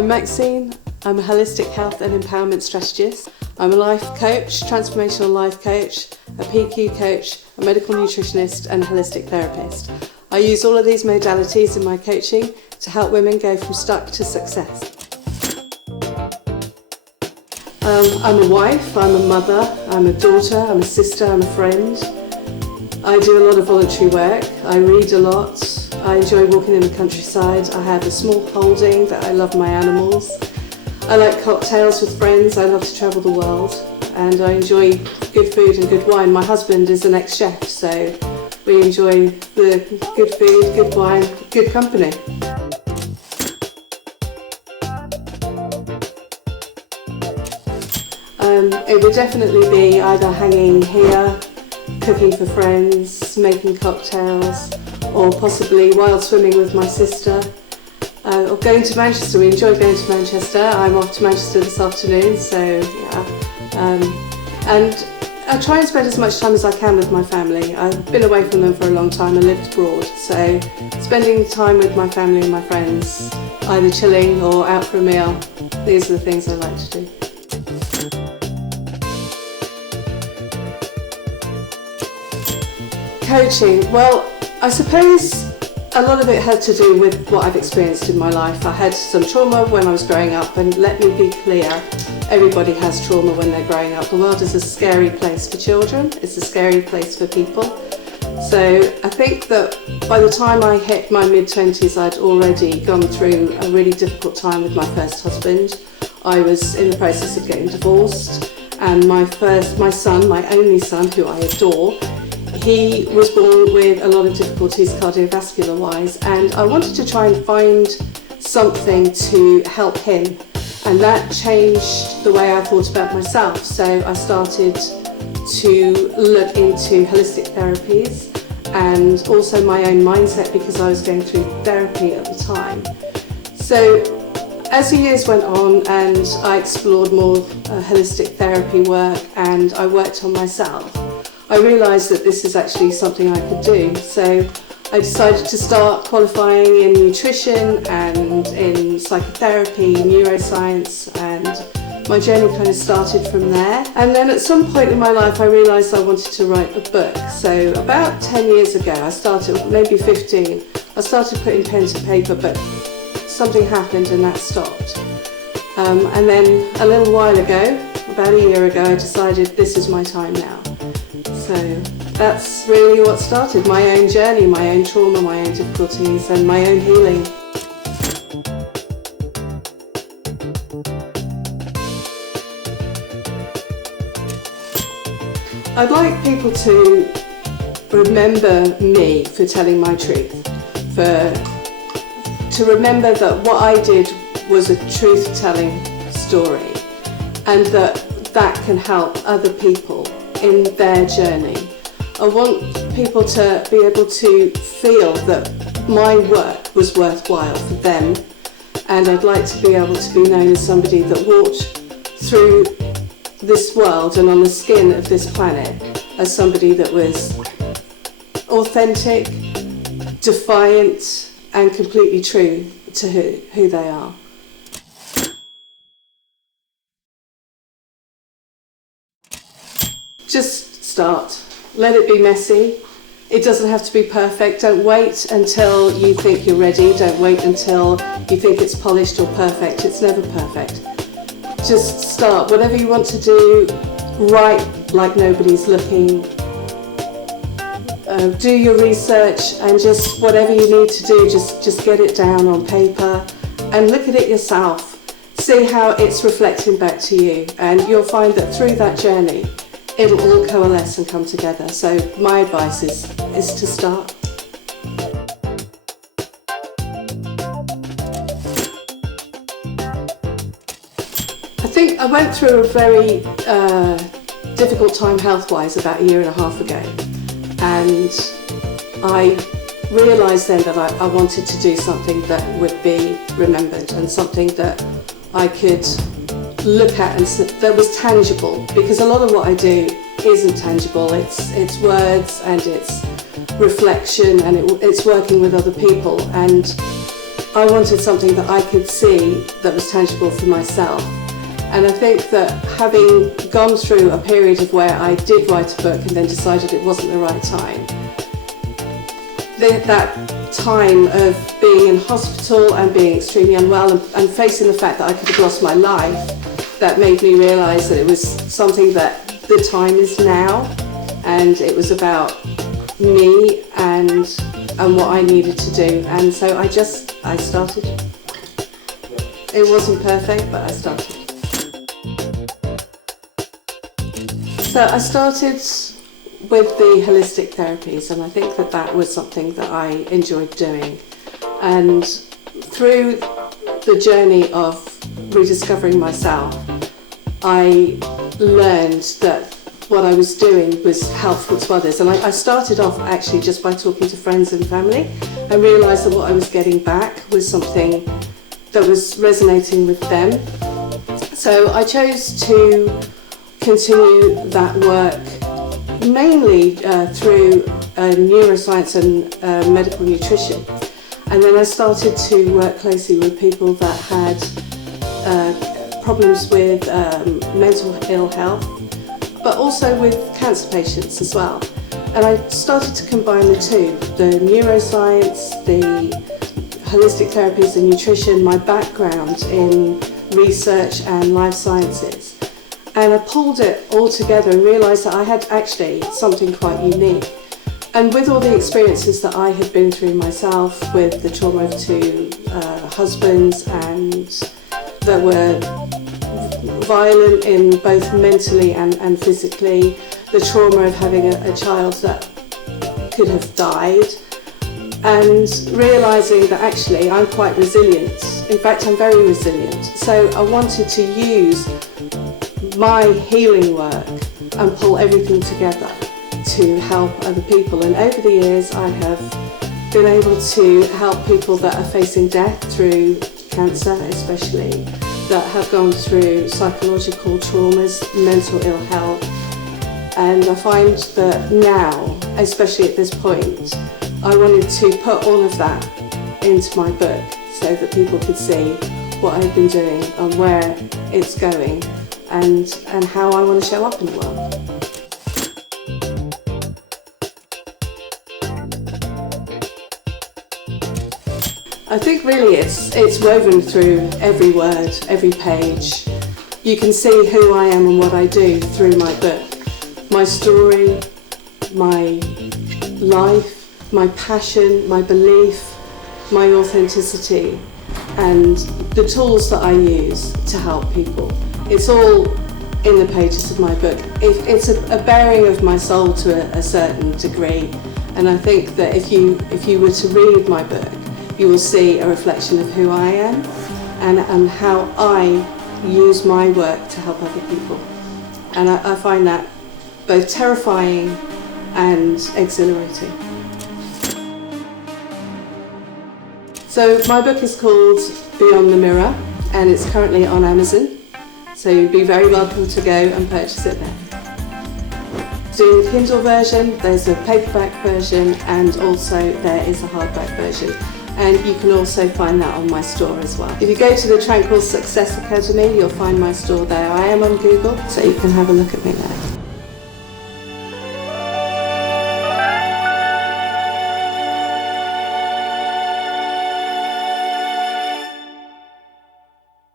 I'm Maxine. I'm a holistic health and empowerment strategist. I'm a life coach, transformational life coach, a PQ coach, a medical nutritionist and a holistic therapist. I use all of these modalities in my coaching to help women go from stuck to success. I'm a wife, I'm a mother, I'm a daughter, I'm a sister, I'm a friend. I do a lot of voluntary work, I read a lot, I enjoy walking in the countryside, I have a small holding that I love my animals. I like cocktails with friends, I love to travel the world, and I enjoy good food and good wine. My husband is an ex-chef, so we enjoy the good food, good wine, good company. It would definitely be either hanging here, cooking for friends, making cocktails, or possibly wild swimming with my sister, or going to Manchester. We enjoy going to Manchester. I'm off to Manchester this afternoon, so yeah. And I try and spend as much time as I can with my family. I've been away from them for a long time and lived abroad, so spending time with my family and my friends, either chilling or out for a meal, these are the things I like to do. Coaching, well, I suppose a lot of it had to do with what I've experienced in my life. I had some trauma when I was growing up, and let me be clear, everybody has trauma when they're growing up. The world is a scary place for children, it's a scary place for people. So I think that by the time I hit my mid-20s, I'd already gone through a really difficult time with my first husband. I was in the process of getting divorced, and my son, my only son, who I adore, he was born with a lot of difficulties cardiovascular wise, and I wanted to try and find something to help him, and that changed the way I thought about myself. So I started to look into holistic therapies and also my own mindset, because I was going through therapy at the time. So as the years went on and I explored more holistic therapy work and I worked on myself, I realised that this is actually something I could do. So I decided to start qualifying in nutrition and in psychotherapy, neuroscience, and my journey kind of started from there. And then at some point in my life I realised I wanted to write a book. So about 10 years ago, maybe 15, I started putting pen to paper, but something happened and that stopped. And then a little while ago, about a year ago, I decided this is my time now. So that's really what started my own journey, my own trauma, my own difficulties and my own healing. I'd like people to remember me for telling my truth, to remember that what I did was a truth-telling story, and that can help other people in their journey. I want people to be able to feel that my work was worthwhile for them, and I'd like to be able to be known as somebody that walked through this world and on the skin of this planet as somebody that was authentic, defiant, and completely true to who they are. Just start. Let it be messy. It doesn't have to be perfect. Don't wait until you think you're ready. Don't wait until you think it's polished or perfect. It's never perfect. Just start. Whatever you want to do, write like nobody's looking. Do your research, and just whatever you need to do, just get it down on paper and look at it yourself. See how it's reflecting back to you, and you'll find that through that journey, it'll all coalesce and come together. So my advice is to start. I think I went through a very difficult time health-wise about a year and a half ago, and I realised then that I wanted to do something that would be remembered and something that I could look at and that was tangible, because a lot of what I do isn't tangible. It's words and it's reflection and it's working with other people, and I wanted something that I could see that was tangible for myself. And I think that having gone through a period of where I did write a book and then decided it wasn't the right time, that time of being in hospital and being extremely unwell and facing the fact that I could have lost my life, that made me realise that it was something that the time is now, and it was about me and what I needed to do. And so I started. It wasn't perfect, but I started. So I started with the holistic therapies, and I think that was something that I enjoyed doing. And through the journey of rediscovering myself, I learned that what I was doing was helpful to others. And I started off actually just by talking to friends and family. I realised that what I was getting back was something that was resonating with them. So I chose to continue that work mainly through neuroscience and medical nutrition. And then I started to work closely with people that had problems with mental ill health, but also with cancer patients as well. And I started to combine the two, the neuroscience, the holistic therapies and nutrition, my background in research and life sciences. And I pulled it all together and realised that I had actually something quite unique. And with all the experiences that I had been through myself, with the trauma of two husbands and that were violent in both mentally and physically, the trauma of having a child that could have died, and realising that actually I'm quite resilient. In fact, I'm very resilient. So I wanted to use my healing work and pull everything together to help other people. And over the years I have been able to help people that are facing death through cancer, especially, that have gone through psychological traumas, mental ill health. And I find that now, especially at this point, I wanted to put all of that into my book so that people could see what I've been doing and where it's going and how I want to show up in the world. I think really it's woven through every word, every page. You can see who I am and what I do through my book. My story, my life, my passion, my belief, my authenticity, and the tools that I use to help people. It's all in the pages of my book. It's a bearing of my soul to a certain degree, and I think that if you were to read my book, you will see a reflection of who I am and how I use my work to help other people. And I find that both terrifying and exhilarating. So my book is called Beyond the Mirror, and it's currently on Amazon. So you'd be very welcome to go and purchase it there. Doing the Kindle version, there's a paperback version, and also there is a hardback version. And you can also find that on my store as well. If you go to the Tranquil Success Academy, you'll find my store there. I am on Google, so you can have a look at me there.